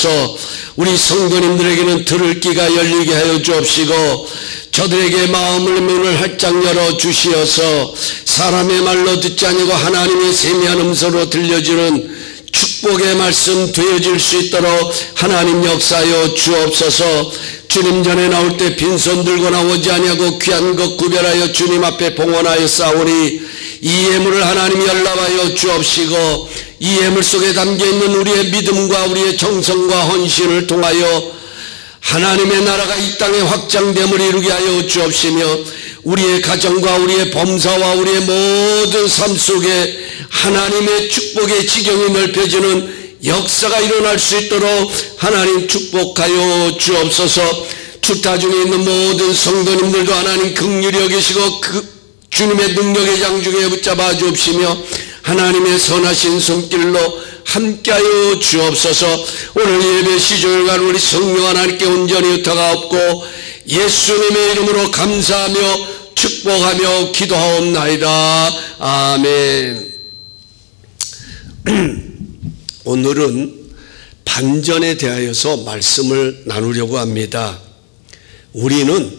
주옵소서. 우리 성도님들에게는 들을 귀가 열리게 하여 주옵시고 저들에게 마음을 문을 활짝 열어 주시어서 사람의 말로 듣지 아니고 하나님의 세미한 음성으로 들려주는 축복의 말씀 되어질 수 있도록 하나님 역사하여 주옵소서. 주님 전에 나올 때 빈손 들고 나오지 아니하고 귀한 것 구별하여 주님 앞에 봉헌하여 싸우니 이 예물을 하나님 연락하여 주옵시고 이 예물 속에 담겨있는 우리의 믿음과 우리의 정성과 헌신을 통하여 하나님의 나라가 이 땅에 확장됨을 이루게 하여 주옵시며 우리의 가정과 우리의 범사와 우리의 모든 삶 속에 하나님의 축복의 지경이 넓혀지는 역사가 일어날 수 있도록 하나님 축복하여 주옵소서. 출타 중에 있는 모든 성도님들도 하나님 긍휼히 여기시고 그 주님의 능력의 장중에 붙잡아 주옵시며 하나님의 선하신 손길로 함께하여 주옵소서. 오늘 예배 시종일관 우리 성령 하나님께 온전히 의탁가 없고 예수님의 이름으로 감사하며 축복하며 기도하옵나이다. 아멘. 오늘은 반전에 대하여서 말씀을 나누려고 합니다. 우리는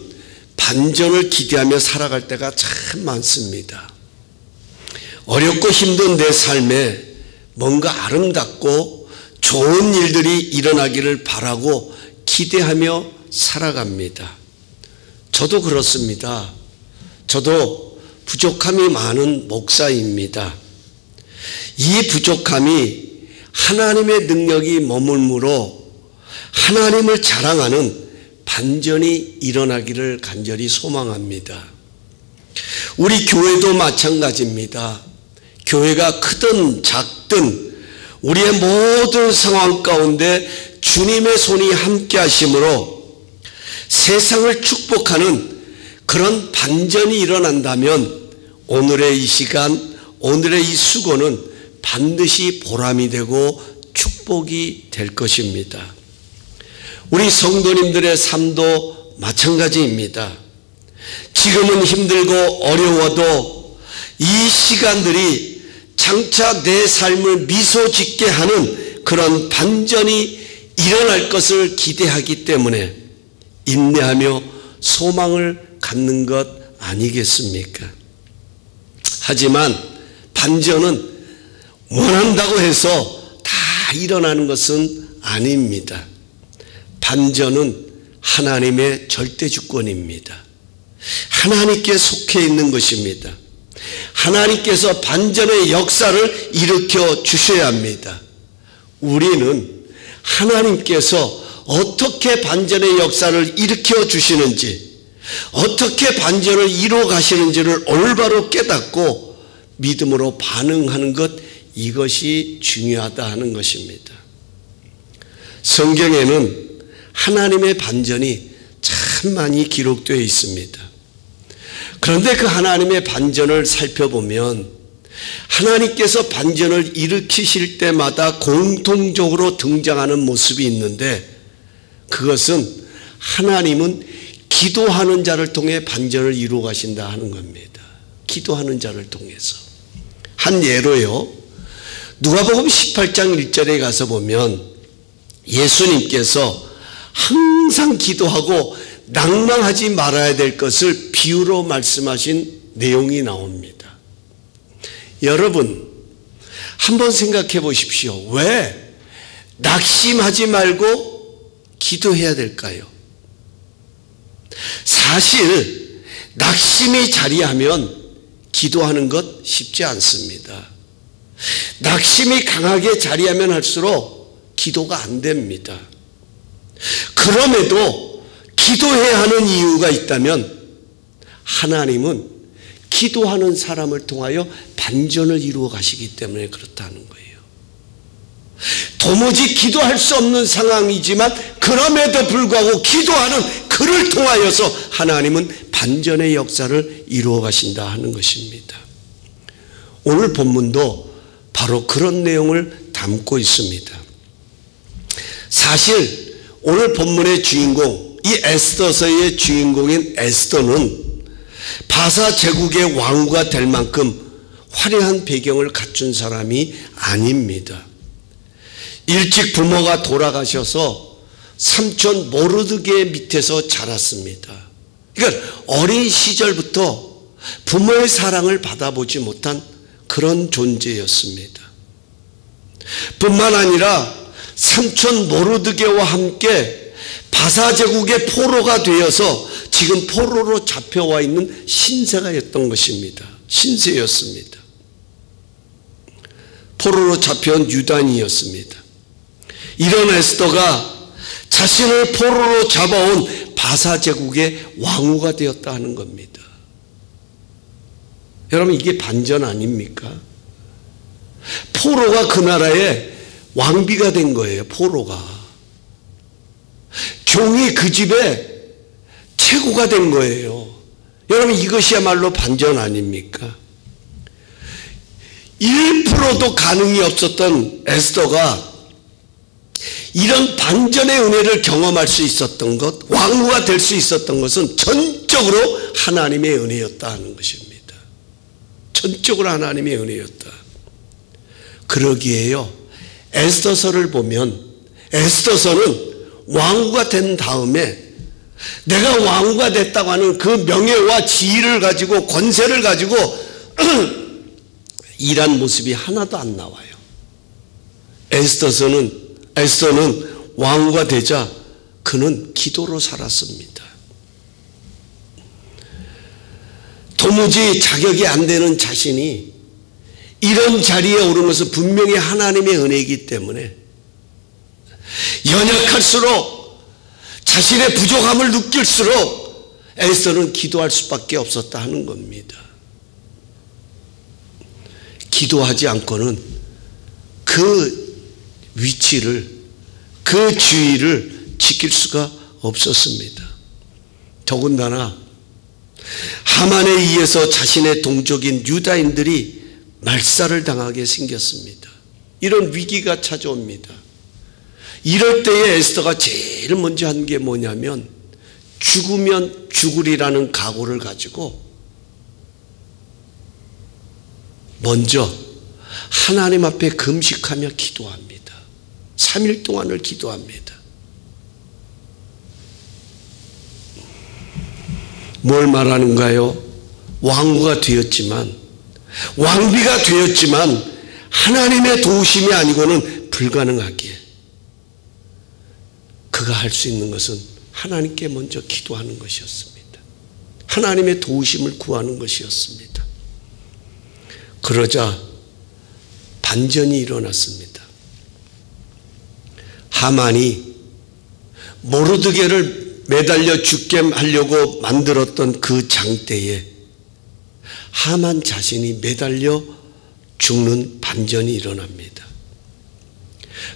반전을 기대하며 살아갈 때가 참 많습니다. 어렵고 힘든 내 삶에 뭔가 아름답고 좋은 일들이 일어나기를 바라고 기대하며 살아갑니다. 저도 그렇습니다. 저도 부족함이 많은 목사입니다. 이 부족함이 하나님의 능력이 머물므로 하나님을 자랑하는 반전이 일어나기를 간절히 소망합니다. 우리 교회도 마찬가지입니다. 교회가 크든 작든 우리의 모든 상황 가운데 주님의 손이 함께 하심으로 세상을 축복하는 그런 반전이 일어난다면 오늘의 이 시간, 오늘의 이 수고는 반드시 보람이 되고 축복이 될 것입니다. 우리 성도님들의 삶도 마찬가지입니다. 지금은 힘들고 어려워도 이 시간들이 장차 내 삶을 미소 짓게 하는 그런 반전이 일어날 것을 기대하기 때문에 인내하며 소망을 갖는 것 아니겠습니까? 하지만 반전은 원한다고 해서 다 일어나는 것은 아닙니다. 반전은 하나님의 절대 주권입니다. 하나님께 속해 있는 것입니다. 하나님께서 반전의 역사를 일으켜 주셔야 합니다. 우리는 하나님께서 어떻게 반전의 역사를 일으켜 주시는지, 어떻게 반전을 이루어 가시는지를 올바로 깨닫고 믿음으로 반응하는 것, 이것이 중요하다 하는 것입니다. 성경에는 하나님의 반전이 참 많이 기록되어 있습니다. 그런데 그 하나님의 반전을 살펴보면 하나님께서 반전을 일으키실 때마다 공통적으로 등장하는 모습이 있는데 그것은 하나님은 기도하는 자를 통해 반전을 이루어 가신다 하는 겁니다. 기도하는 자를 통해서. 한 예로요, 누가복음 18장 1절에 가서 보면 예수님께서 항상 기도하고 낭망하지 말아야 될 것을 비유로 말씀하신 내용이 나옵니다. 여러분, 한번 생각해 보십시오. 왜 낙심하지 말고 기도해야 될까요? 사실 낙심이 자리하면 기도하는 것 쉽지 않습니다. 낙심이 강하게 자리하면 할수록 기도가 안 됩니다. 그럼에도 기도해야 하는 이유가 있다면 하나님은 기도하는 사람을 통하여 반전을 이루어 가시기 때문에 그렇다는 거예요. 도무지 기도할 수 없는 상황이지만 그럼에도 불구하고 기도하는 그를 통하여서 하나님은 반전의 역사를 이루어 가신다 하는 것입니다. 오늘 본문도 바로 그런 내용을 담고 있습니다. 사실 오늘 본문의 주인공, 이 에스더서의 주인공인 에스더는 바사 제국의 왕후가 될 만큼 화려한 배경을 갖춘 사람이 아닙니다. 일찍 부모가 돌아가셔서 삼촌 모르드게 밑에서 자랐습니다. 그러니까 어린 시절부터 부모의 사랑을 받아보지 못한 그런 존재였습니다. 뿐만 아니라 삼촌 모르드게와 함께 바사 제국의 포로가 되어서 지금 포로로 잡혀와 있는 신세가였던 것입니다. 신세였습니다. 포로로 잡혀온 유다인이었습니다. 이런 에스더가 자신을 포로로 잡아온 바사 제국의 왕후가 되었다 하는 겁니다. 여러분, 이게 반전 아닙니까? 포로가 그 나라의 왕비가 된 거예요. 포로가 종이 그 집의 최고가 된 거예요. 여러분, 이것이야말로 반전 아닙니까? 1%도 가능이 없었던 에스더가 이런 반전의 은혜를 경험할 수 있었던 것, 왕후가 될 수 있었던 것은 전적으로 하나님의 은혜였다 하는 것입니다. 전적으로 하나님의 은혜였다. 그러기에요, 에스더서를 보면 에스더서는 왕후가 된 다음에 내가 왕후가 됐다고 하는 그 명예와 지위를 가지고 권세를 가지고 일한 모습이 하나도 안 나와요. 에스더는 왕후가 되자 그는 기도로 살았습니다. 도무지 자격이 안 되는 자신이 이런 자리에 오른 것은 분명히 하나님의 은혜이기 때문에 연약할수록 자신의 부족함을 느낄수록 에스더는 기도할 수밖에 없었다 하는 겁니다. 기도하지 않고는 그 위치를, 그 지위를 지킬 수가 없었습니다. 더군다나 하만에 의해서 자신의 동족인 유다인들이 말살을 당하게 생겼습니다. 이런 위기가 찾아옵니다. 이럴 때에 에스더가 제일 먼저 한 게 뭐냐면 죽으면 죽으리라는 각오를 가지고 먼저 하나님 앞에 금식하며 기도합니다. 3일 동안을 기도합니다. 뭘 말하는가요? 왕후가 되었지만, 왕비가 되었지만 하나님의 도우심이 아니고는 불가능하기에 그가 할 수 있는 것은 하나님께 먼저 기도하는 것이었습니다. 하나님의 도우심을 구하는 것이었습니다. 그러자 반전이 일어났습니다. 하만이 모르드게를 매달려 죽게 하려고 만들었던 그 장대에 하만 자신이 매달려 죽는 반전이 일어납니다.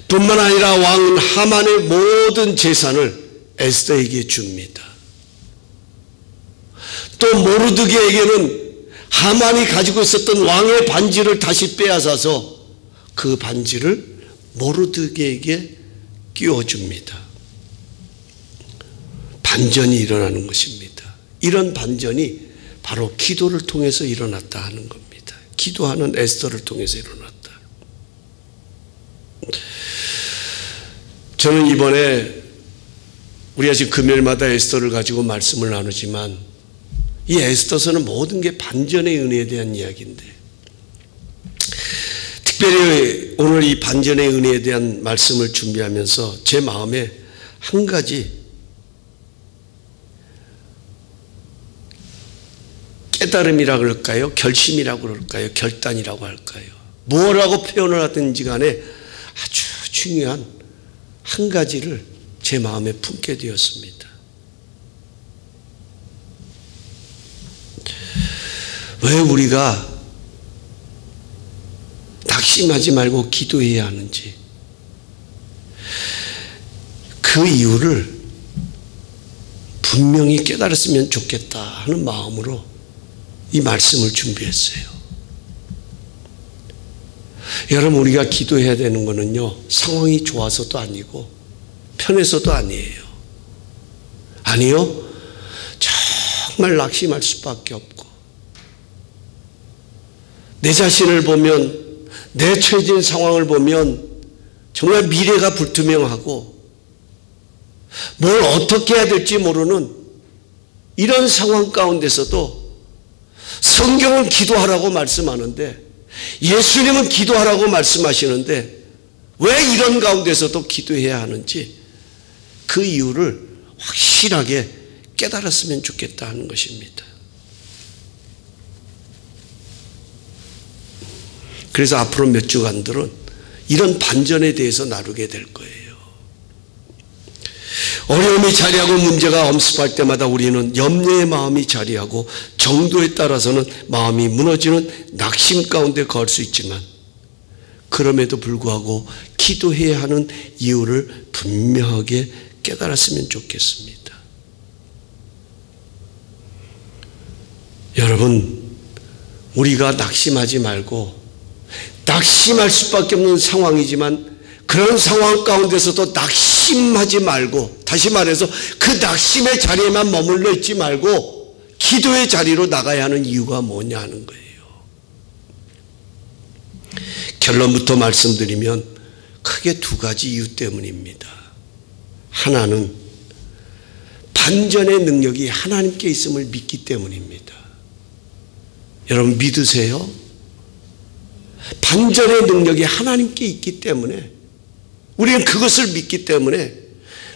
뿐만 아니라 왕은 하만의 모든 재산을 에스더에게 줍니다. 또 모르드게에게는 하만이 가지고 있었던 왕의 반지를 다시 빼앗아서 그 반지를 모르드게에게 끼워줍니다. 반전이 일어나는 것입니다. 이런 반전이 바로 기도를 통해서 일어났다 하는 겁니다. 기도하는 에스더를 통해서 일어났다. 저는 이번에 우리가 지금 금요일마다 에스더를 가지고 말씀을 나누지만 이 에스더서는 모든 게 반전의 은혜에 대한 이야기인데, 특별히 오늘 이 반전의 은혜에 대한 말씀을 준비하면서 제 마음에 한 가지 깨달음이라고 그럴까요? 결심이라고 그럴까요? 결단이라고 할까요? 뭐라고 표현을 하든지 간에 아주 중요한 한 가지를 제 마음에 품게 되었습니다. 왜 우리가 낙심하지 말고 기도해야 하는지, 그 이유를 분명히 깨달았으면 좋겠다 하는 마음으로 이 말씀을 준비했어요. 여러분, 우리가 기도해야 되는 거는요, 상황이 좋아서도 아니고 편해서도 아니에요. 아니요, 정말 낙심할 수밖에 없고, 내 자신을 보면, 내 처해진 상황을 보면 정말 미래가 불투명하고 뭘 어떻게 해야 될지 모르는 이런 상황 가운데서도 성경은 기도하라고 말씀하는데, 예수님은 기도하라고 말씀하시는데 왜 이런 가운데서도 기도해야 하는지 그 이유를 확실하게 깨달았으면 좋겠다 하는 것입니다. 그래서 앞으로 몇 주간들은 이런 반전에 대해서 나누게 될 거예요. 어려움이 자리하고 문제가 엄습할 때마다 우리는 염려의 마음이 자리하고 정도에 따라서는 마음이 무너지는 낙심 가운데 거할 수 있지만, 그럼에도 불구하고 기도해야 하는 이유를 분명하게 깨달았으면 좋겠습니다. 여러분, 우리가 낙심하지 말고, 낙심할 수밖에 없는 상황이지만 그런 상황 가운데서도 낙심하지 말고, 다시 말해서 그 낙심의 자리에만 머물러 있지 말고 기도의 자리로 나가야 하는 이유가 뭐냐 하는 거예요. 결론부터 말씀드리면 크게 두 가지 이유 때문입니다. 하나는 반전의 능력이 하나님께 있음을 믿기 때문입니다. 여러분 믿으세요? 반전의 능력이 하나님께 있기 때문에, 우리는 그것을 믿기 때문에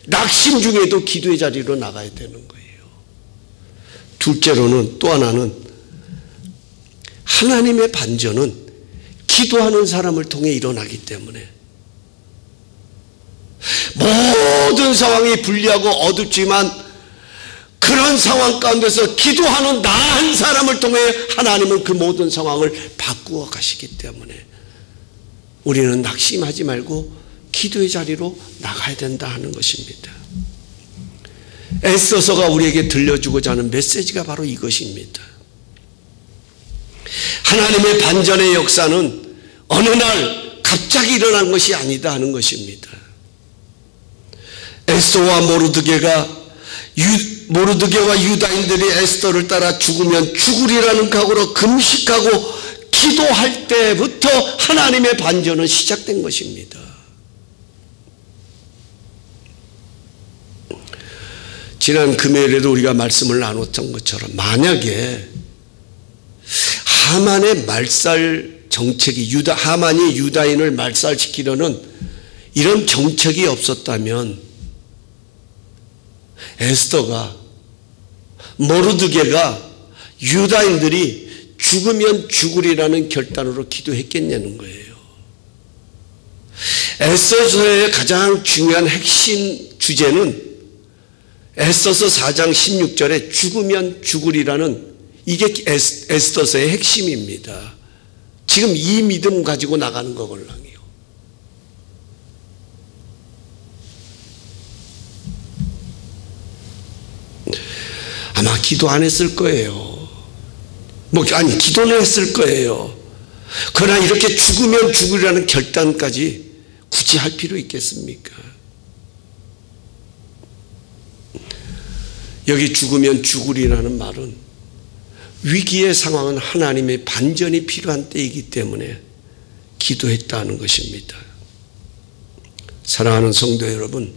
낙심 중에도 기도의 자리로 나가야 되는 거예요. 둘째로는, 또 하나는 하나님의 반전은 기도하는 사람을 통해 일어나기 때문에, 모든 상황이 불리하고 어둡지만 그런 상황 가운데서 기도하는 나 한 사람을 통해 하나님은 그 모든 상황을 바꾸어 가시기 때문에 우리는 낙심하지 말고 기도의 자리로 나가야 된다 하는 것입니다. 에스더서가 우리에게 들려주고자 하는 메시지가 바로 이것입니다. 하나님의 반전의 역사는 어느 날 갑자기 일어난 것이 아니다 하는 것입니다. 에스더와 모르드게와 유다인들이 에스더를 따라 죽으면 죽으리라는 각오로 금식하고 기도할 때부터 하나님의 반전은 시작된 것입니다. 지난 금요일에도 우리가 말씀을 나눴던 것처럼, 만약에 하만의 말살 정책이, 하만이 유다인을 말살시키려는 이런 정책이 없었다면 에스더가, 모르드게가, 유다인들이 죽으면 죽으리라는 결단으로 기도했겠냐는 거예요. 에스더서의 가장 중요한 핵심 주제는 에스더서 4장 16절에 죽으면 죽으리라는, 이게 에스더서의 핵심입니다. 지금 이 믿음 가지고 나가는 거걸랑이요. 아마 기도 안 했을 거예요. 기도는 했을 거예요. 그러나 이렇게 죽으면 죽으리라는 결단까지 굳이 할 필요 있겠습니까? 여기 죽으면 죽으리라는 말은 위기의 상황은 하나님의 반전이 필요한 때이기 때문에 기도했다는 것입니다. 사랑하는 성도 여러분,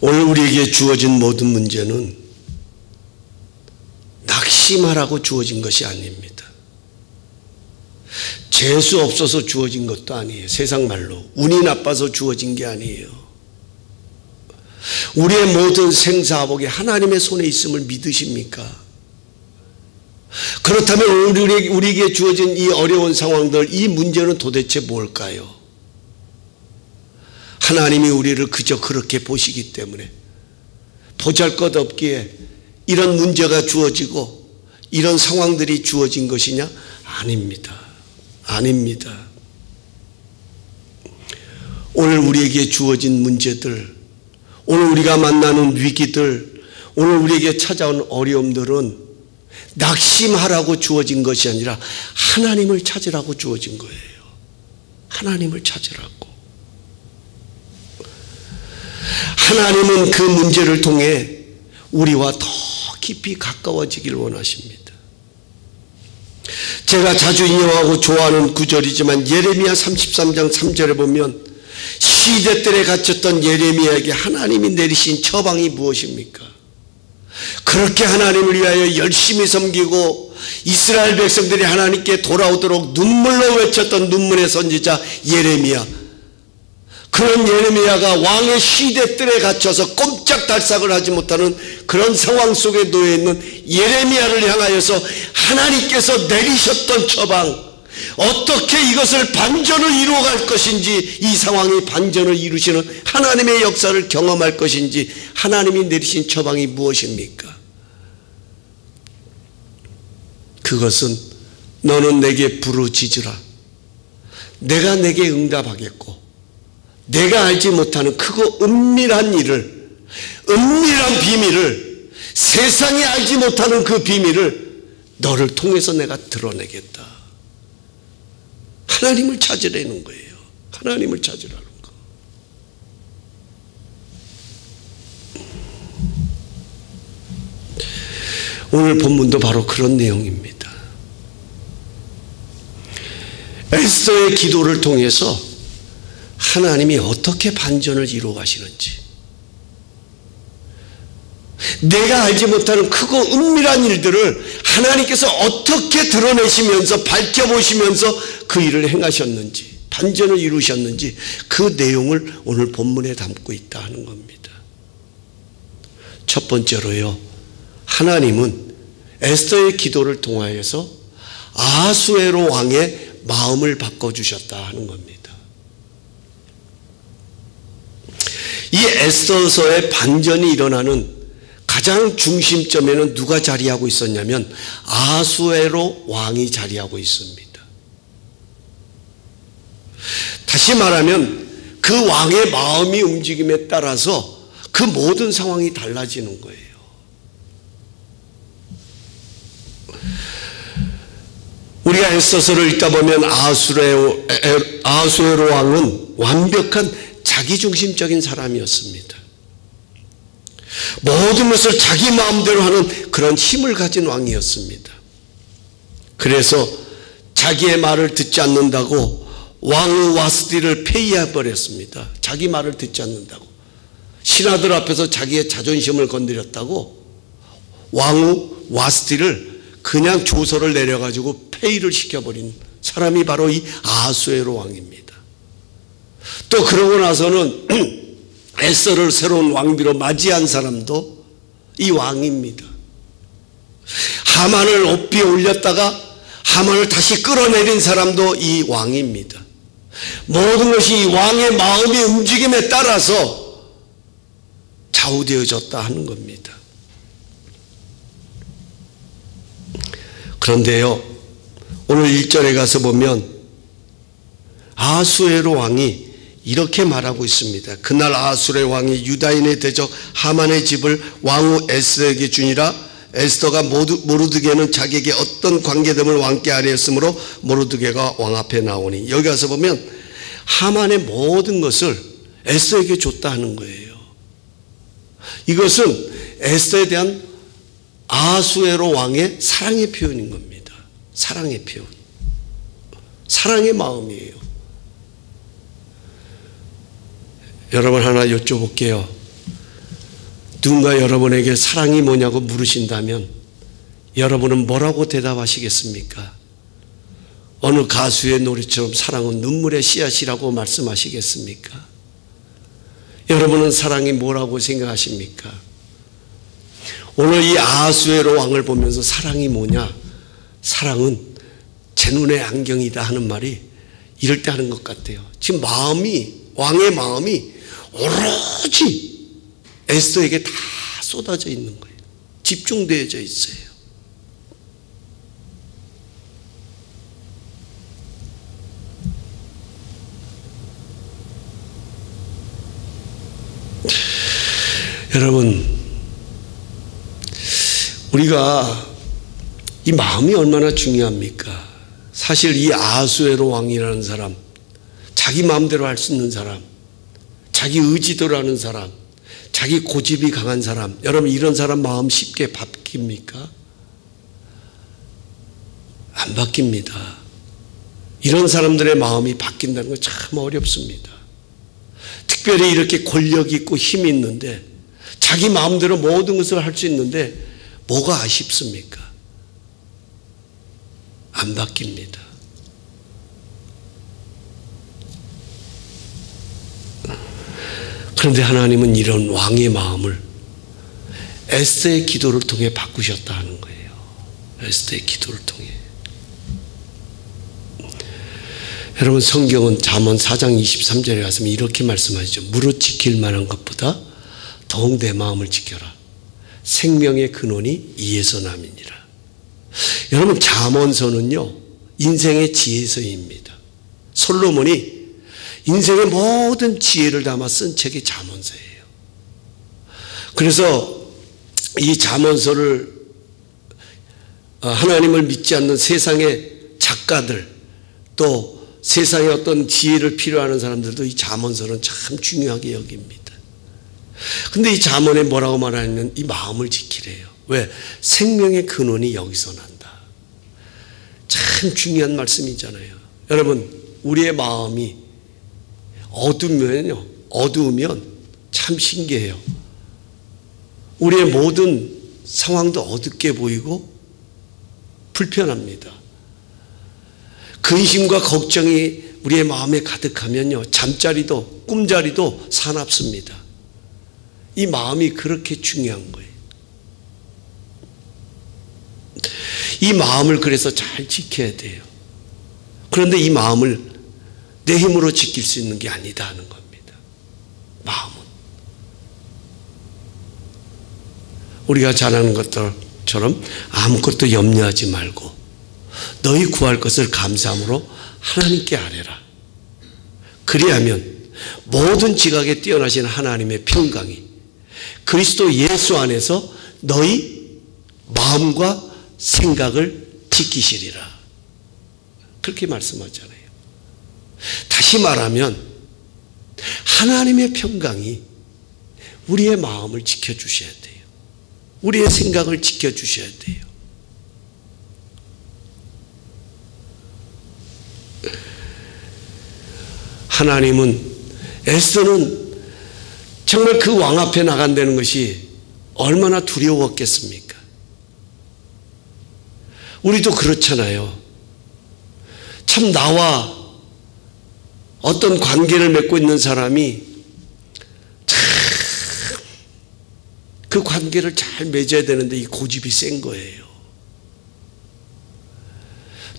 오늘 우리에게 주어진 모든 문제는 낙심하라고 주어진 것이 아닙니다. 재수 없어서 주어진 것도 아니에요. 세상 말로 운이 나빠서 주어진 게 아니에요. 우리의 모든 생사복이 하나님의 손에 있음을 믿으십니까? 그렇다면 우리에게 주어진 이 어려운 상황들, 이 문제는 도대체 뭘까요? 하나님이 우리를 그저 그렇게 보시기 때문에, 보잘것없기에 이런 문제가 주어지고 이런 상황들이 주어진 것이냐? 아닙니다. 아닙니다. 오늘 우리에게 주어진 문제들, 오늘 우리가 만나는 위기들, 오늘 우리에게 찾아온 어려움들은 낙심하라고 주어진 것이 아니라 하나님을 찾으라고 주어진 거예요. 하나님을 찾으라고. 하나님은 그 문제를 통해 우리와 더 깊이 가까워지길 원하십니다. 제가 자주 인용하고 좋아하는 구절이지만 예레미야 33장 3절에 보면 시대들에 갇혔던 예레미야에게 하나님이 내리신 처방이 무엇입니까? 그렇게 하나님을 위하여 열심히 섬기고 이스라엘 백성들이 하나님께 돌아오도록 눈물로 외쳤던 눈물의 선지자 예레미야, 그런 예레미야가 왕의 시대들에 갇혀서 꼼짝달싹을 하지 못하는 그런 상황 속에 놓여 있는 예레미야를 향하여서 하나님께서 내리셨던 처방, 어떻게 이것을 반전을 이루어갈 것인지, 이 상황이 반전을 이루시는 하나님의 역사를 경험할 것인지 하나님이 내리신 처방이 무엇입니까? 그것은 너는 내게 부르짖으라. 내가 내게 응답하겠고 내가 알지 못하는 크고 은밀한 일을, 은밀한 비밀을, 세상이 알지 못하는 그 비밀을 너를 통해서 내가 드러내겠다. 하나님을 찾으라는 거예요. 하나님을 찾으라는 거. 오늘 본문도 바로 그런 내용입니다. 에스더의 기도를 통해서 하나님이 어떻게 반전을 이루어 가시는지, 내가 알지 못하는 크고 은밀한 일들을 하나님께서 어떻게 드러내시면서 밝혀보시면서 그 일을 행하셨는지, 반전을 이루셨는지, 그 내용을 오늘 본문에 담고 있다 하는 겁니다. 첫 번째로요, 하나님은 에스더의 기도를 통하여서 아하수에로 왕의 마음을 바꿔주셨다 하는 겁니다. 이 에스더서의 반전이 일어나는 가장 중심점에는 누가 자리하고 있었냐면 아하수에로 왕이 자리하고 있습니다. 다시 말하면 그 왕의 마음이 움직임에 따라서 그 모든 상황이 달라지는 거예요. 우리가 에스더서를 읽다 보면 아하수에로 왕은 완벽한 자기중심적인 사람이었습니다. 모든 것을 자기 마음대로 하는 그런 힘을 가진 왕이었습니다. 그래서 자기의 말을 듣지 않는다고 왕후 와스디를 폐위해버렸습니다. 자기 말을 듣지 않는다고, 신하들 앞에서 자기의 자존심을 건드렸다고 왕후 와스디를 그냥 조서를 내려가지고 폐위를 시켜버린 사람이 바로 이 아하수에로 왕입니다. 또 그러고 나서는 에스더를 새로운 왕비로 맞이한 사람도 이 왕입니다. 하만을 옷비에 올렸다가 하만을 다시 끌어내린 사람도 이 왕입니다. 모든 것이 이 왕의 마음의 움직임에 따라서 좌우되어졌다 하는 겁니다. 그런데요, 오늘 1절에 가서 보면 아하수에로 왕이 이렇게 말하고 있습니다. 그날 아하수의 왕이 유다인의 대적 하만의 집을 왕후 에스더에게 주니라. 에스더가 모르드게는 자기에게 어떤 관계됨을 왕께 아뢰었으므로 모르드게가 왕 앞에 나오니. 여기 가서 보면 하만의 모든 것을 에스더에게 줬다 하는 거예요. 이것은 에스더에 대한 아하수에로 왕의 사랑의 표현인 겁니다. 사랑의 표현, 사랑의 마음이에요. 여러분, 하나 여쭤볼게요. 누군가 여러분에게 사랑이 뭐냐고 물으신다면 여러분은 뭐라고 대답하시겠습니까? 어느 가수의 노래처럼 사랑은 눈물의 씨앗이라고 말씀하시겠습니까? 여러분은 사랑이 뭐라고 생각하십니까? 오늘 이 아하수에로 왕을 보면서 사랑이 뭐냐? 사랑은 제 눈의 안경이다 하는 말이 이럴 때 하는 것 같아요. 지금 왕의 마음이 오로지 에스더에게 다 쏟아져 있는 거예요. 집중되어져 있어요. 여러분, 우리가 이 마음이 얼마나 중요합니까? 사실 이 아하수에로 왕이라는 사람, 자기 마음대로 할 수 있는 사람, 자기 의지대로 하는 사람, 자기 고집이 강한 사람, 여러분 이런 사람 마음 쉽게 바뀝니까? 안 바뀝니다. 이런 사람들의 마음이 바뀐다는 건 참 어렵습니다. 특별히 이렇게 권력 있고 힘이 있는데 자기 마음대로 모든 것을 할 수 있는데 뭐가 아쉽습니까? 안 바뀝니다. 그런데 하나님은 이런 왕의 마음을 에스더의 기도를 통해 바꾸셨다 하는 거예요. 에스더의 기도를 통해. 여러분, 성경은 잠언 4장 23절에 가서 이렇게 말씀하시죠. 무릇 지킬 만한 것보다 더욱 내 마음을 지켜라. 생명의 근원이 이에서 남이니라. 여러분, 잠언서는요 인생의 지혜서입니다. 솔로몬이 인생의 모든 지혜를 담아 쓴 책이 잠언서예요. 그래서 이 잠언서를 하나님을 믿지 않는 세상의 작가들, 또 세상에 어떤 지혜를 필요하는 사람들도 이 잠언서는 참 중요하게 여깁니다. 근데 이 잠언에 뭐라고 말하냐면 이 마음을 지키래요. 왜? 생명의 근원이 여기서 난다. 참 중요한 말씀이잖아요. 여러분, 우리의 마음이 어두우면 참 신기해요. 우리의 모든 상황도 어둡게 보이고 불편합니다. 근심과 걱정이 우리의 마음에 가득하면요 잠자리도 꿈자리도 사납습니다. 이 마음이 그렇게 중요한 거예요. 이 마음을 그래서 잘 지켜야 돼요. 그런데 이 마음을 내 힘으로 지킬 수 있는 게 아니다 하는 겁니다. 마음은 우리가 잘하는 것처럼 아무것도 염려하지 말고 너희 구할 것을 감사함으로 하나님께 아뢰라. 그리하면 모든 지각에 뛰어나신 하나님의 평강이 그리스도 예수 안에서 너희 마음과 생각을 지키시리라. 그렇게 말씀하잖아요. 다시 말하면 하나님의 평강이 우리의 마음을 지켜주셔야 돼요. 우리의 생각을 지켜주셔야 돼요. 하나님은, 에스더는 정말 그 왕 앞에 나간다는 것이 얼마나 두려웠겠습니까? 우리도 그렇잖아요. 참 나와 어떤 관계를 맺고 있는 사람이 참 그 관계를 잘 맺어야 되는데 이 고집이 센 거예요.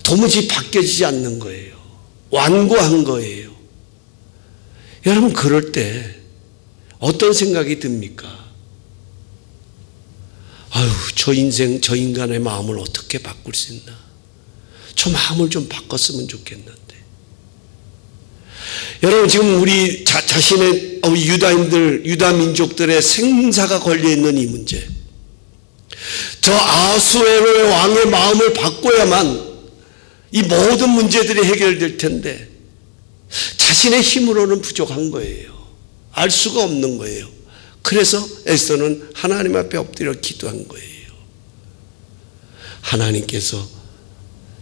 도무지 바뀌어지지 않는 거예요. 완고한 거예요. 여러분, 그럴 때 어떤 생각이 듭니까? 아유, 저 인간의 마음을 어떻게 바꿀 수 있나? 저 마음을 좀 바꿨으면 좋겠는데. 여러분, 지금 우리 자신의 유다인들, 유다 민족들의 생사가 걸려있는 이 문제, 저 아수에로의 왕의 마음을 바꿔야만 이 모든 문제들이 해결될 텐데 자신의 힘으로는 부족한 거예요. 알 수가 없는 거예요. 그래서 에스더는 하나님 앞에 엎드려 기도한 거예요. 하나님께서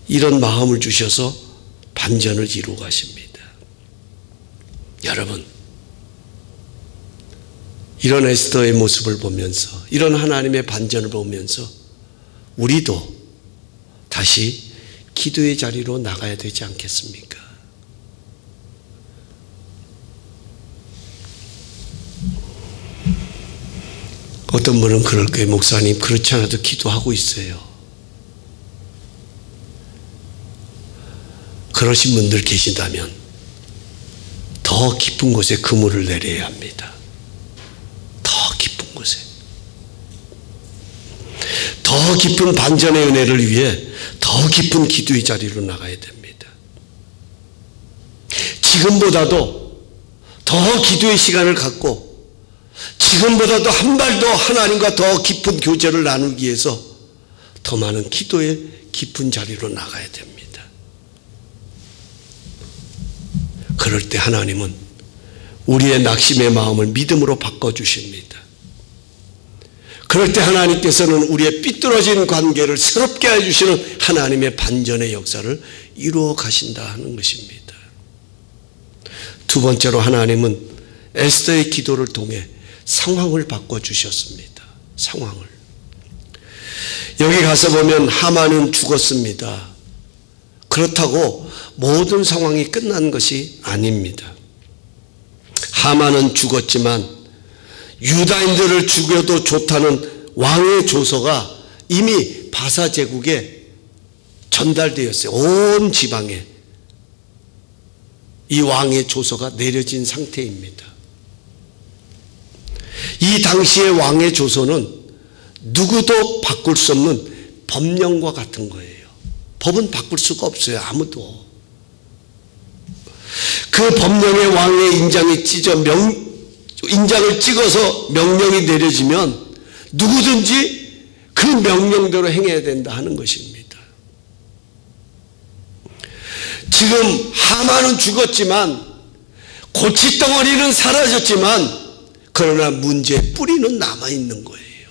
이런 마음을 주셔서 반전을 이루어 가십니다. 여러분, 이런 에스더의 모습을 보면서, 이런 하나님의 반전을 보면서 우리도 다시 기도의 자리로 나가야 되지 않겠습니까? 어떤 분은 그럴 거예요. 목사님, 그렇지 않아도 기도하고 있어요. 그러신 분들 계신다면 더 깊은 곳에 그물을 내려야 합니다. 더 깊은 곳에. 더 깊은 반전의 은혜를 위해 더 깊은 기도의 자리로 나가야 됩니다. 지금보다도 더 기도의 시간을 갖고 지금보다도 한 발 더 하나님과 더 깊은 교제를 나누기 위해서 더 많은 기도의 깊은 자리로 나가야 됩니다. 그럴 때 하나님은 우리의 낙심의 마음을 믿음으로 바꿔주십니다. 그럴 때 하나님께서는 우리의 삐뚤어진 관계를 새롭게 해주시는 하나님의 반전의 역사를 이루어 가신다 하는 것입니다. 두 번째로 하나님은 에스더의 기도를 통해 상황을 바꿔주셨습니다. 상황을. 여기 가서 보면 하만은 죽었습니다. 그렇다고 모든 상황이 끝난 것이 아닙니다. 하만은 죽었지만 유다인들을 죽여도 좋다는 왕의 조서가 이미 바사 제국에 전달되었어요. 온 지방에 이 왕의 조서가 내려진 상태입니다. 이 당시의 왕의 조서는 누구도 바꿀 수 없는 법령과 같은 거예요. 법은 바꿀 수가 없어요. 아무도. 그 법령에 왕의 인장을 찍어서 명령이 내려지면 누구든지 그 명령대로 행해야 된다 하는 것입니다. 지금 하만은 죽었지만 고치덩어리는 사라졌지만 그러나 문제의 뿌리는 남아있는 거예요.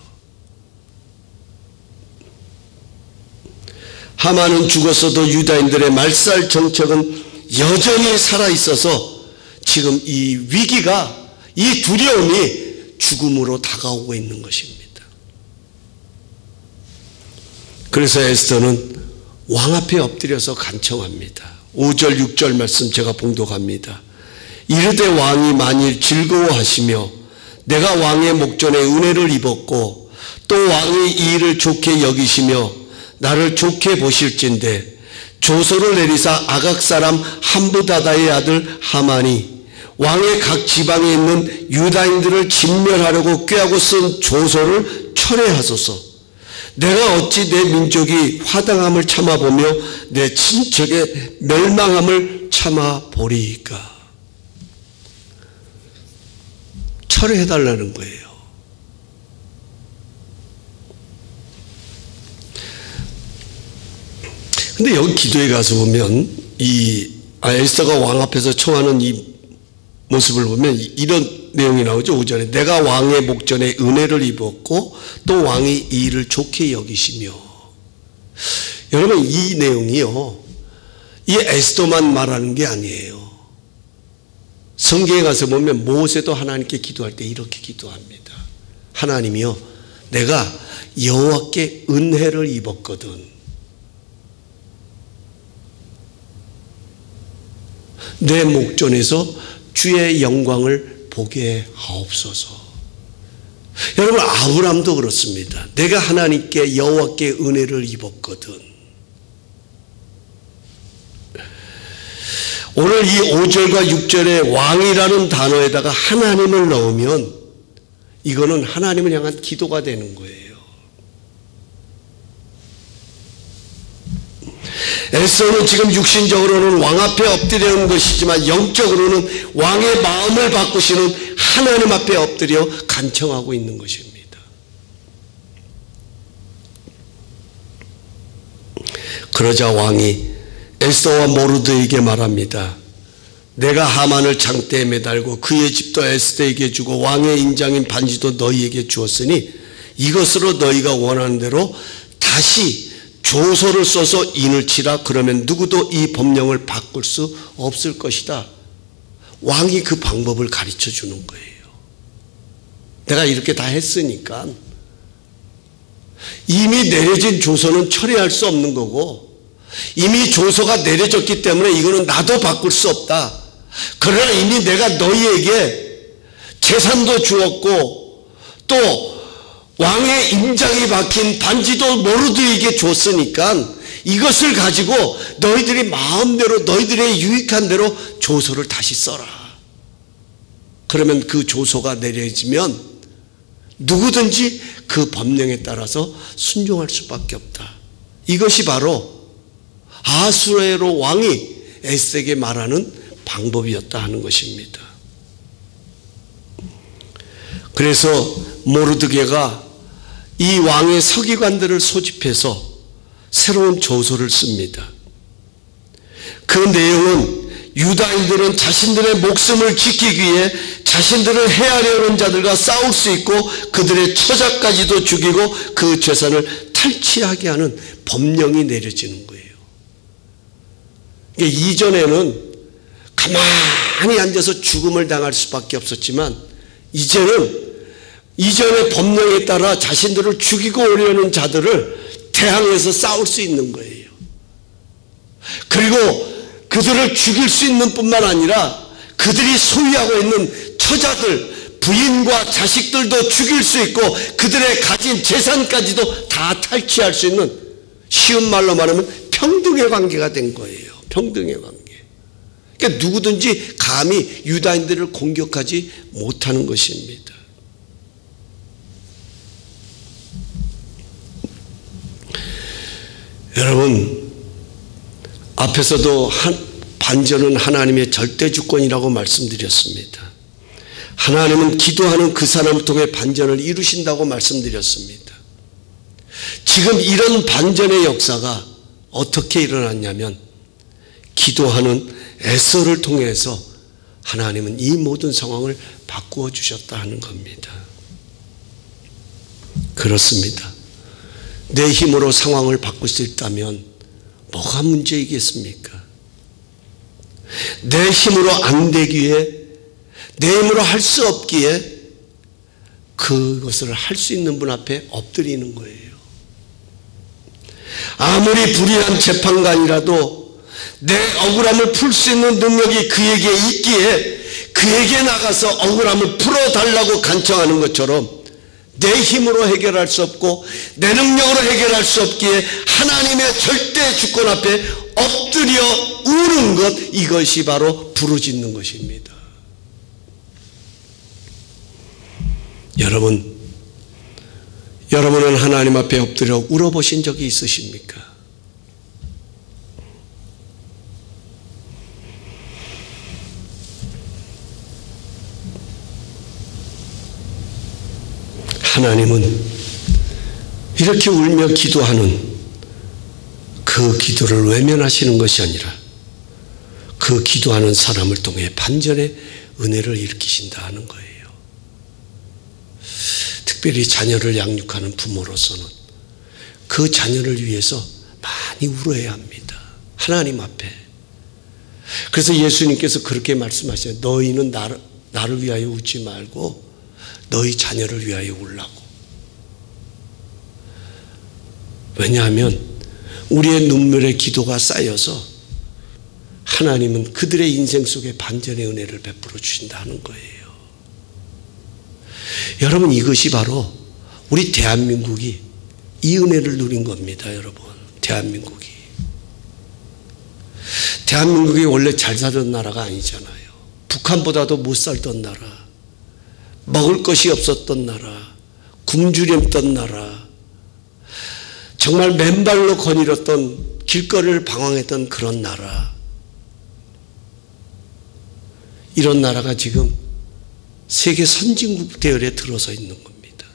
하만은 죽었어도 유다인들의 말살 정책은 여전히 살아있어서 지금 이 위기가, 이 두려움이 죽음으로 다가오고 있는 것입니다. 그래서 에스더는 왕 앞에 엎드려서 간청합니다. 5절 6절 말씀 제가 봉독합니다. 이르되 왕이 만일 즐거워하시며 내가 왕의 목전에 은혜를 입었고 또 왕이 이 일을 좋게 여기시며 나를 좋게 보실진대 조서를 내리사 아각 사람 함부다다의 아들 하만이 왕의 각 지방에 있는 유다인들을 진멸하려고 꾀하고 쓴 조서를 철회하소서. 내가 어찌 내 민족이 화당함을 참아보며 내 친척의 멸망함을 참아보리이까. 철회해달라는 거예요. 근데 여기 기도에 가서 보면 에스더가 왕 앞에서 청하는 이 모습을 보면 이런 내용이 나오죠. 5절에 내가 왕의 목전에 은혜를 입었고 또 왕이 이 일을 좋게 여기시며. 여러분 이 내용이요, 이 에스더만 말하는 게 아니에요. 성경에 가서 보면 모세도 하나님께 기도할 때 이렇게 기도합니다. 하나님이요, 내가 여호와께 은혜를 입었거든. 내 목전에서 주의 영광을 보게 하옵소서. 여러분 아브람도 그렇습니다. 내가 하나님께 여호와께 은혜를 입었거든. 오늘 이 5절과 6절에 왕이라는 단어에다가 하나님을 넣으면 이거는 하나님을 향한 기도가 되는 거예요. 에스더는 지금 육신적으로는 왕 앞에 엎드리는 것이지만 영적으로는 왕의 마음을 바꾸시는 하나님 앞에 엎드려 간청하고 있는 것입니다. 그러자 왕이 에스더와 모르드에게 말합니다. 내가 하만을 장대에 매달고 그의 집도 에스더에게 주고 왕의 인장인 반지도 너희에게 주었으니 이것으로 너희가 원하는 대로 다시 조서를 써서 인을 치라. 그러면 누구도 이 법령을 바꿀 수 없을 것이다. 왕이 그 방법을 가르쳐 주는 거예요. 내가 이렇게 다 했으니까 이미 내려진 조서는 처리할 수 없는 거고 이미 조서가 내려졌기 때문에 이거는 나도 바꿀 수 없다. 그러나 이미 내가 너희에게 재산도 주었고 또 왕의 인장이 박힌 반지도 모르드에게 줬으니까 이것을 가지고 너희들이 마음대로 너희들의 유익한 대로 조서를 다시 써라. 그러면 그 조서가 내려지면 누구든지 그 법령에 따라서 순종할 수밖에 없다. 이것이 바로 아수에로 왕이 에스더에게 말하는 방법이었다 하는 것입니다. 그래서 모르드게가 이 왕의 서기관들을 소집해서 새로운 조서를 씁니다. 그 내용은 유다인들은 자신들의 목숨을 지키기 위해 자신들을 해하려는 자들과 싸울 수 있고 그들의 처자까지도 죽이고 그 재산을 탈취하게 하는 법령이 내려지는 거예요. 그러니까 이전에는 가만히 앉아서 죽음을 당할 수밖에 없었지만 이전의 법령에 따라 자신들을 죽이고 오려는 자들을 대항해서 싸울 수 있는 거예요. 그리고 그들을 죽일 수 있는 뿐만 아니라 그들이 소유하고 있는 처자들, 부인과 자식들도 죽일 수 있고 그들의 가진 재산까지도 다 탈취할 수 있는, 쉬운 말로 말하면 평등의 관계가 된 거예요. 평등의 관계. 그러니까 누구든지 감히 유다인들을 공격하지 못하는 것입니다. 여러분, 앞에서도 반전은 하나님의 절대 주권이라고 말씀드렸습니다. 하나님은 기도하는 그 사람을 통해 반전을 이루신다고 말씀드렸습니다. 지금 이런 반전의 역사가 어떻게 일어났냐면 기도하는 에서를 통해서 하나님은 이 모든 상황을 바꾸어 주셨다 하는 겁니다. 그렇습니다. 내 힘으로 상황을 바꿀 수 있다면 뭐가 문제이겠습니까? 내 힘으로 안 되기에, 내 힘으로 할 수 없기에 그것을 할 수 있는 분 앞에 엎드리는 거예요. 아무리 불의한 재판관이라도 내 억울함을 풀 수 있는 능력이 그에게 있기에 그에게 나가서 억울함을 풀어달라고 간청하는 것처럼 내 힘으로 해결할 수 없고 내 능력으로 해결할 수 없기에 하나님의 절대 주권 앞에 엎드려 우는 것, 이것이 바로 부르짖는 것입니다. 여러분은 하나님 앞에 엎드려 울어보신 적이 있으십니까? 하나님은 이렇게 울며 기도하는 그 기도를 외면하시는 것이 아니라 그 기도하는 사람을 통해 반전의 은혜를 일으키신다 하는 거예요. 특별히 자녀를 양육하는 부모로서는 그 자녀를 위해서 많이 울어야 합니다. 하나님 앞에. 그래서 예수님께서 그렇게 말씀하셔요. 너희는 나를 위하여 웃지 말고 너희 자녀를 위하여 울라고. 왜냐하면 우리의 눈물의 기도가 쌓여서 하나님은 그들의 인생 속에 반전의 은혜를 베풀어 주신다는 거예요. 여러분, 이것이 바로 우리 대한민국이 이 은혜를 누린 겁니다. 여러분, 대한민국이 원래 잘 살던 나라가 아니잖아요. 북한보다도 못 살던 나라, 먹을 것이 없었던 나라, 굶주렸던 나라, 정말 맨발로 거닐었던, 길거리를 방황했던 그런 나라, 이런 나라가 지금 세계 선진국 대열에 들어서 있는 겁니다.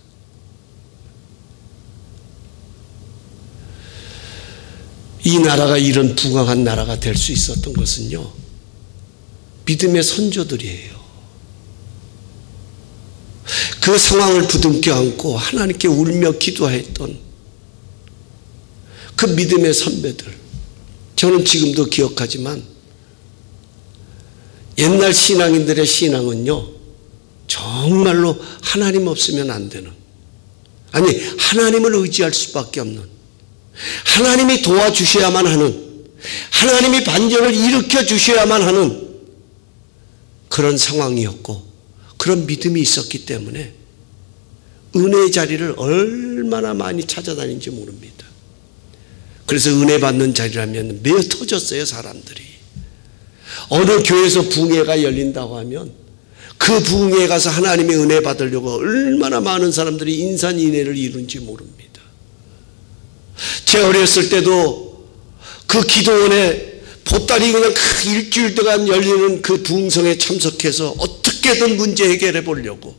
이 나라가 이런 부강한 나라가 될 수 있었던 것은요, 믿음의 선조들이에요. 그 상황을 부둥켜 안고 하나님께 울며 기도했던 그 믿음의 선배들, 저는 지금도 기억하지만 옛날 신앙인들의 신앙은요, 정말로 하나님 없으면 안 되는, 아니 하나님을 의지할 수밖에 없는, 하나님이 도와주셔야만 하는, 하나님이 반전을 일으켜 주셔야만 하는 그런 상황이었고, 그런 믿음이 있었기 때문에 은혜의 자리를 얼마나 많이 찾아다니는지 모릅니다. 그래서 은혜 받는 자리라면 매어 터졌어요. 사람들이 어느 교회에서 부흥회가 열린다고 하면 그 부흥회에 가서 하나님의 은혜 받으려고 얼마나 많은 사람들이 인산인해를 이룬지 모릅니다. 제 어렸을 때도 그 기도원에 보따리 그냥 일주일 동안 열리는 그 부흥성에 참석해서 어떻게든 문제 해결해 보려고,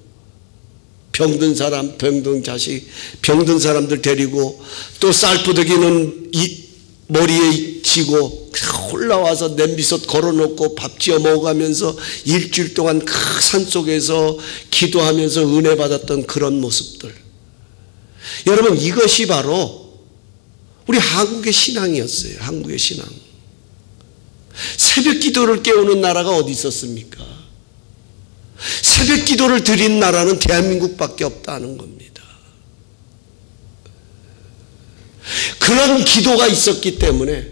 병든 사람, 병든 자식, 병든 사람들 데리고, 또 쌀포대기는 머리에 지고 올라와서 냄비솥 걸어놓고 밥 지어 먹어가면서 일주일 동안 그 산속에서 기도하면서 은혜 받았던 그런 모습들. 여러분, 이것이 바로 우리 한국의 신앙이었어요. 한국의 신앙. 새벽 기도를 깨우는 나라가 어디 있었습니까? 새벽 기도를 드린 나라는 대한민국밖에 없다는 겁니다. 그런 기도가 있었기 때문에,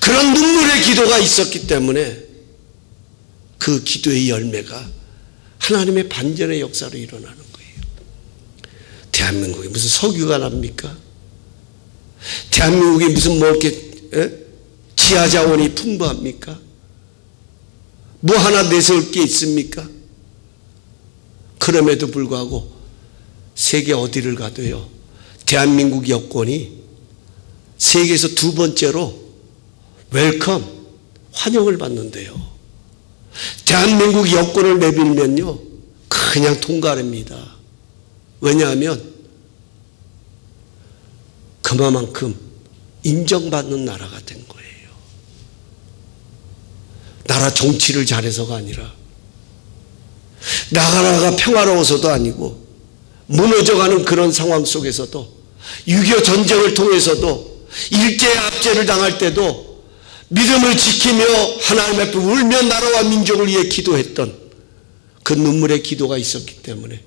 그런 눈물의 기도가 있었기 때문에 그 기도의 열매가 하나님의 반전의 역사로 일어나는 거예요. 대한민국에 무슨 석유가 납니까? 대한민국에 무슨 뭐 이렇게 지하자원이 풍부합니까? 뭐 하나 내세울 게 있습니까? 그럼에도 불구하고 세계 어디를 가도요, 대한민국 여권이 세계에서 두 번째로 웰컴, 환영을 받는데요. 대한민국 여권을 내밀면요 그냥 통과합니다. 왜냐하면 그만큼 인정받는 나라가 된 거예요. 나라 정치를 잘해서가 아니라, 나라가 평화로워서도 아니고, 무너져가는 그런 상황 속에서도, 6.25 전쟁을 통해서도, 일제압제를 당할 때도 믿음을 지키며 하나님 앞에 울며 나라와 민족을 위해 기도했던 그 눈물의 기도가 있었기 때문에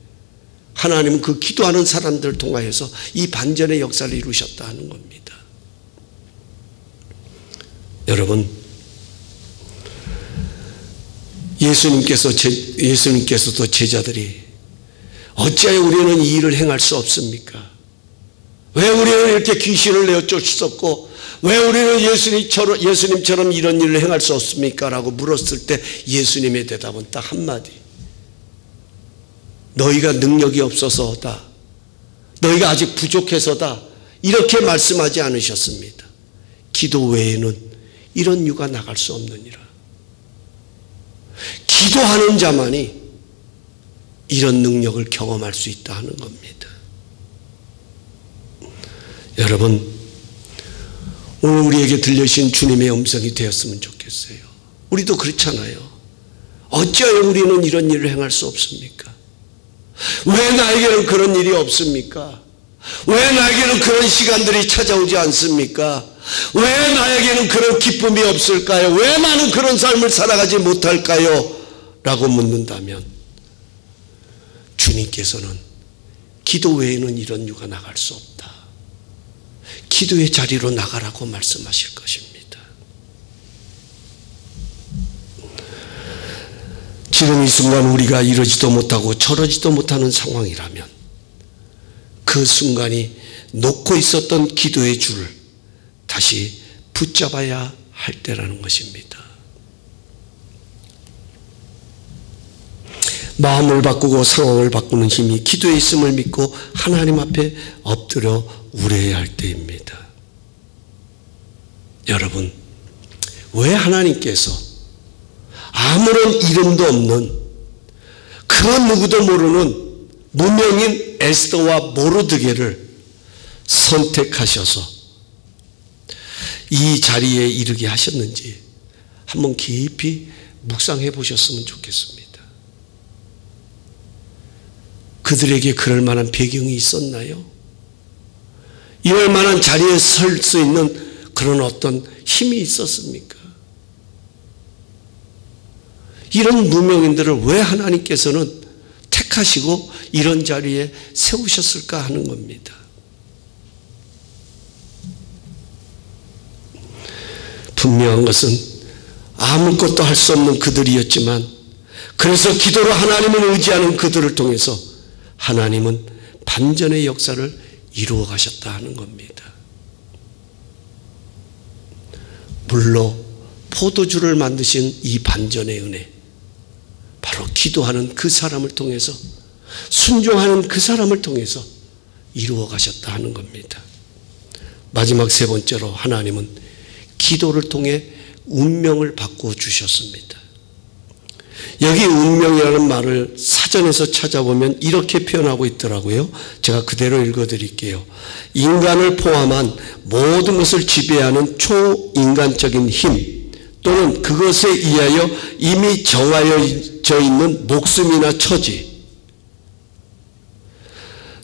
하나님은 그 기도하는 사람들을 통하여서 이 반전의 역사를 이루셨다 하는 겁니다. 여러분, 예수님께서도 제자들이 어찌하여 우리는 이 일을 행할 수 없습니까? 왜 우리는 이렇게 귀신을 내어쫓을 수 없고 왜 우리는 예수님처럼 이런 일을 행할 수 없습니까? 라고 물었을 때 예수님의 대답은 딱 한마디. 너희가 능력이 없어서다, 너희가 아직 부족해서다, 이렇게 말씀하지 않으셨습니다. 기도 외에는 이런 유가 나갈 수 없느니라. 기도하는 자만이 이런 능력을 경험할 수 있다 하는 겁니다. 여러분, 오늘 우리에게 들려주신 주님의 음성이 되었으면 좋겠어요. 우리도 그렇잖아요. 어찌하여 우리는 이런 일을 행할 수 없습니까? 왜 나에게는 그런 일이 없습니까? 왜 나에게는 그런 시간들이 찾아오지 않습니까? 왜 나에게는 그런 기쁨이 없을까요? 왜 나는 그런 삶을 살아가지 못할까요? 라고 묻는다면 주님께서는 기도 외에는 이런 유가 나갈 수 없다, 기도의 자리로 나가라고 말씀하실 것입니다. 지금 이 순간 우리가 이러지도 못하고 저러지도 못하는 상황이라면 그 순간이 놓고 있었던 기도의 줄을 다시 붙잡아야 할 때라는 것입니다. 마음을 바꾸고 상황을 바꾸는 힘이 기도에 있음을 믿고 하나님 앞에 엎드려 우려해야 할 때입니다. 여러분, 왜 하나님께서 아무런 이름도 없는 그런 누구도 모르는 무명인 에스더와 모르드게를 선택하셔서 이 자리에 이르게 하셨는지 한번 깊이 묵상해 보셨으면 좋겠습니다. 그들에게 그럴 만한 배경이 있었나요? 이럴 만한 자리에 설 수 있는 그런 어떤 힘이 있었습니까? 이런 무명인들을 왜 하나님께서는 택하시고 이런 자리에 세우셨을까 하는 겁니다. 분명한 것은 아무것도 할 수 없는 그들이었지만, 그래서 기도로 하나님을 의지하는 그들을 통해서 하나님은 반전의 역사를 이루어 가셨다 하는 겁니다. 물로 포도주를 만드신 이 반전의 은혜, 바로 기도하는 그 사람을 통해서, 순종하는 그 사람을 통해서 이루어 가셨다 하는 겁니다. 마지막 세 번째로 하나님은 기도를 통해 운명을 바꾸어 주셨습니다. 여기 운명이라는 말을 사전에서 찾아보면 이렇게 표현하고 있더라고요. 제가 그대로 읽어드릴게요. 인간을 포함한 모든 것을 지배하는 초인간적인 힘 또는 그것에 의하여 이미 정하여져 있는 목숨이나 처지,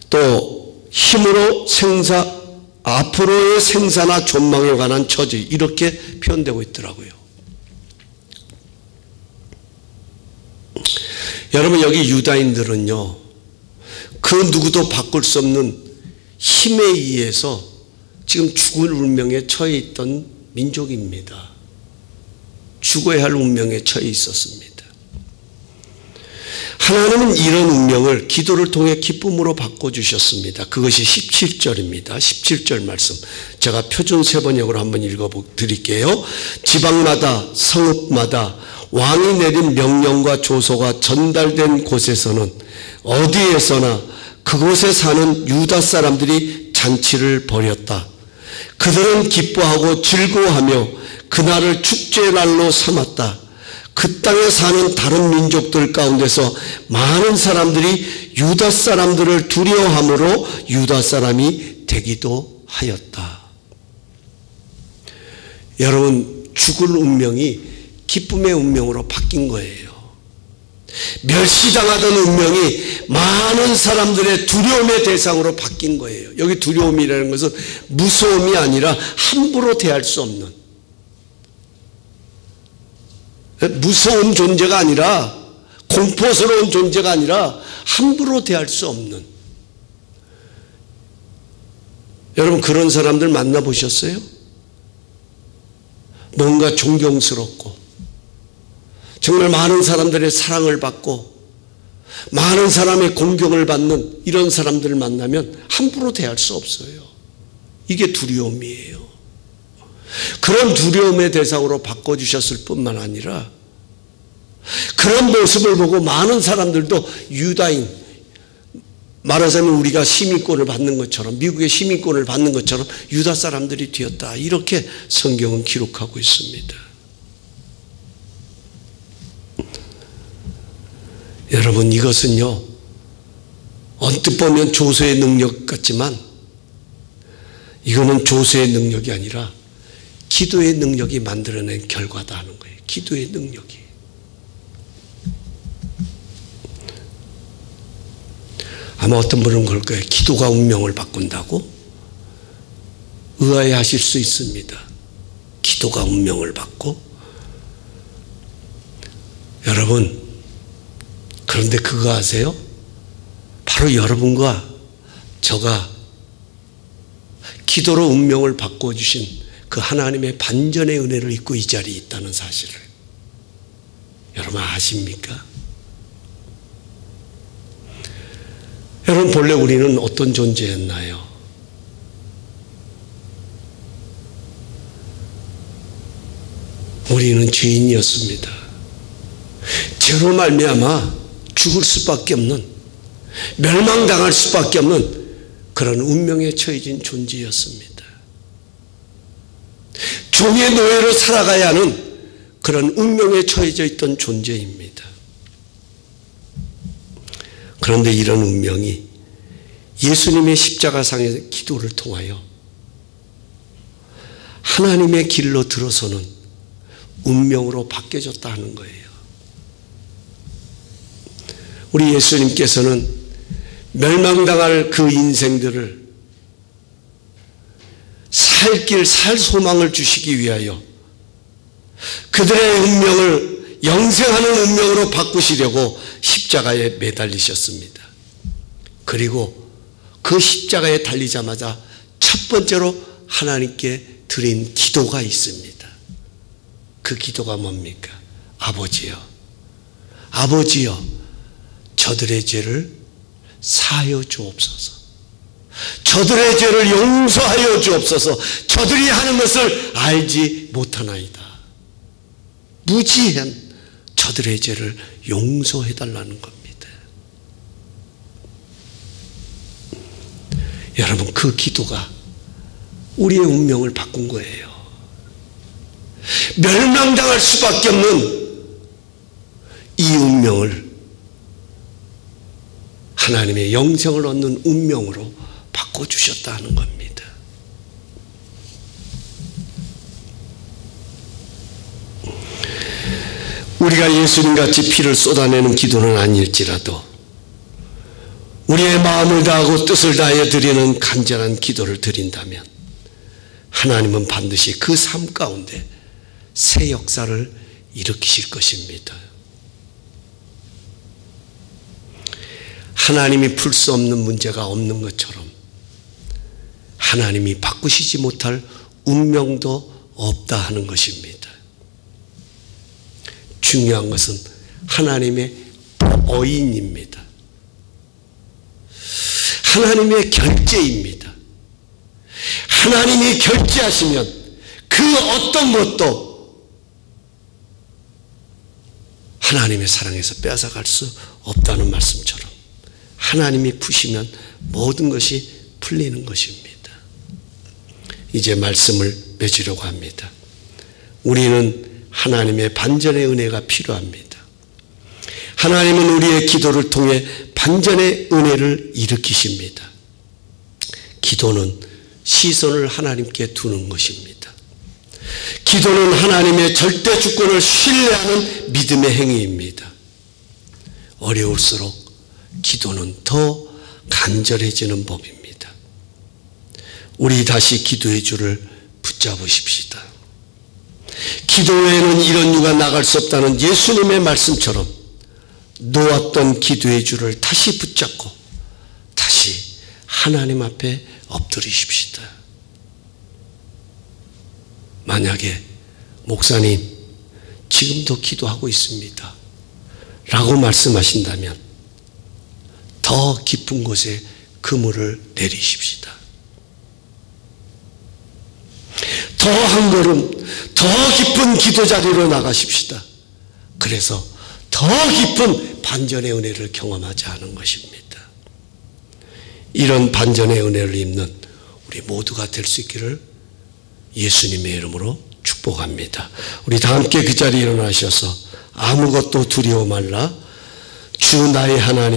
또 힘으로 앞으로의 생사나 존망에 관한 처지, 이렇게 표현되고 있더라고요. 여러분, 여기 유다인들은요, 그 누구도 바꿀 수 없는 힘에 의해서 지금 죽을 운명에 처해 있던 민족입니다. 죽어야 할 운명에 처해 있었습니다. 하나님은 이런 운명을 기도를 통해 기쁨으로 바꿔주셨습니다. 그것이 17절입니다. 17절 말씀. 제가 표준 세번역으로 한번 읽어드릴게요. 지방마다 성읍마다 왕이 내린 명령과 조서가 전달된 곳에서는 어디에서나 그곳에 사는 유다 사람들이 잔치를 벌였다. 그들은 기뻐하고 즐거워하며 그날을 축제의 날로 삼았다. 그 땅에 사는 다른 민족들 가운데서 많은 사람들이 유다 사람들을 두려워함으로 유다 사람이 되기도 하였다. 여러분, 죽을 운명이 기쁨의 운명으로 바뀐 거예요. 멸시당하던 운명이 많은 사람들의 두려움의 대상으로 바뀐 거예요. 여기 두려움이라는 것은 무서움이 아니라 함부로 대할 수 없는, 무서운 존재가 아니라, 공포스러운 존재가 아니라 함부로 대할 수 없는. 여러분, 그런 사람들 만나보셨어요? 뭔가 존경스럽고 정말 많은 사람들의 사랑을 받고 많은 사람의 공경을 받는 이런 사람들을 만나면 함부로 대할 수 없어요. 이게 두려움이에요. 그런 두려움의 대상으로 바꿔주셨을 뿐만 아니라 그런 모습을 보고 많은 사람들도 유다인, 말하자면 우리가 시민권을 받는 것처럼, 미국의 시민권을 받는 것처럼 유다 사람들이 되었다. 이렇게 성경은 기록하고 있습니다. 여러분, 이것은요, 언뜻 보면 조세의 능력 같지만 이거는 조세의 능력이 아니라 기도의 능력이 만들어낸 결과다 하는 거예요. 기도의 능력이. 아마 어떤 분은 그럴 거예요. 기도가 운명을 바꾼다고? 의아해 하실 수 있습니다. 기도가 운명을 바꿔? 여러분, 그런데 그거 아세요? 바로 여러분과 저가 기도로 운명을 바꿔주신 그 하나님의 반전의 은혜를 입고 이 자리에 있다는 사실을 여러분 아십니까? 여러분, 본래 우리는 어떤 존재였나요? 우리는 죄인이었습니다. 죄로 말미암아 죽을 수밖에 없는, 멸망당할 수밖에 없는 그런 운명에 처해진 존재였습니다. 종의 노예로 살아가야 하는 그런 운명에 처해져 있던 존재입니다. 그런데 이런 운명이 예수님의 십자가상의 기도를 통하여 하나님의 길로 들어서는 운명으로 바뀌어졌다 하는 거예요. 우리 예수님께서는 멸망당할 그 인생들을 살 길, 살 소망을 주시기 위하여 그들의 운명을 영생하는 운명으로 바꾸시려고 십자가에 매달리셨습니다. 그리고 그 십자가에 달리자마자 첫 번째로 하나님께 드린 기도가 있습니다. 그 기도가 뭡니까? 아버지여, 아버지여, 저들의 죄를 사하여 주옵소서. 저들의 죄를 용서하여 주옵소서. 저들이 하는 것을 알지 못하나이다. 무지한 저들의 죄를 용서해달라는 겁니다. 여러분, 그 기도가 우리의 운명을 바꾼 거예요. 멸망당할 수밖에 없는 이 운명을 하나님의 영생을 얻는 운명으로 바꿔주셨다는 겁니다. 우리가 예수님같이 피를 쏟아내는 기도는 아닐지라도 우리의 마음을 다하고 뜻을 다하여 드리는 간절한 기도를 드린다면 하나님은 반드시 그 삶 가운데 새 역사를 일으키실 것입니다. 하나님이 풀 수 없는 문제가 없는 것처럼 하나님이 바꾸시지 못할 운명도 없다 하는 것입니다. 중요한 것은 하나님의 어인입니다. 하나님의 결제입니다. 하나님이 결제하시면 그 어떤 것도 하나님의 사랑에서 빼앗아갈 수 없다는 말씀처럼 하나님이 푸시면 모든 것이 풀리는 것입니다. 이제 말씀을 맺으려고 합니다. 우리는 하나님의 반전의 은혜가 필요합니다. 하나님은 우리의 기도를 통해 반전의 은혜를 일으키십니다. 기도는 시선을 하나님께 두는 것입니다. 기도는 하나님의 절대 주권을 신뢰하는 믿음의 행위입니다. 어려울수록 기도는 더 간절해지는 법입니다. 우리 다시 기도의 줄을 붙잡으십시다. 기도 외에는 이런 유가 나갈 수 없다는 예수님의 말씀처럼 놓았던 기도의 줄을 다시 붙잡고 다시 하나님 앞에 엎드리십시다. 만약에 목사님 지금도 기도하고 있습니다 라고 말씀하신다면 더 깊은 곳에 그물을 내리십시다. 더 한 걸음 더 깊은 기도 자리로 나가십시다. 그래서 더 깊은 반전의 은혜를 경험하지 않은 것입니다. 이런 반전의 은혜를 입는 우리 모두가 될 수 있기를 예수님의 이름으로 축복합니다. 우리 다 함께 그 자리에 일어나셔서 아무것도 두려워 말라 주 나의 하나님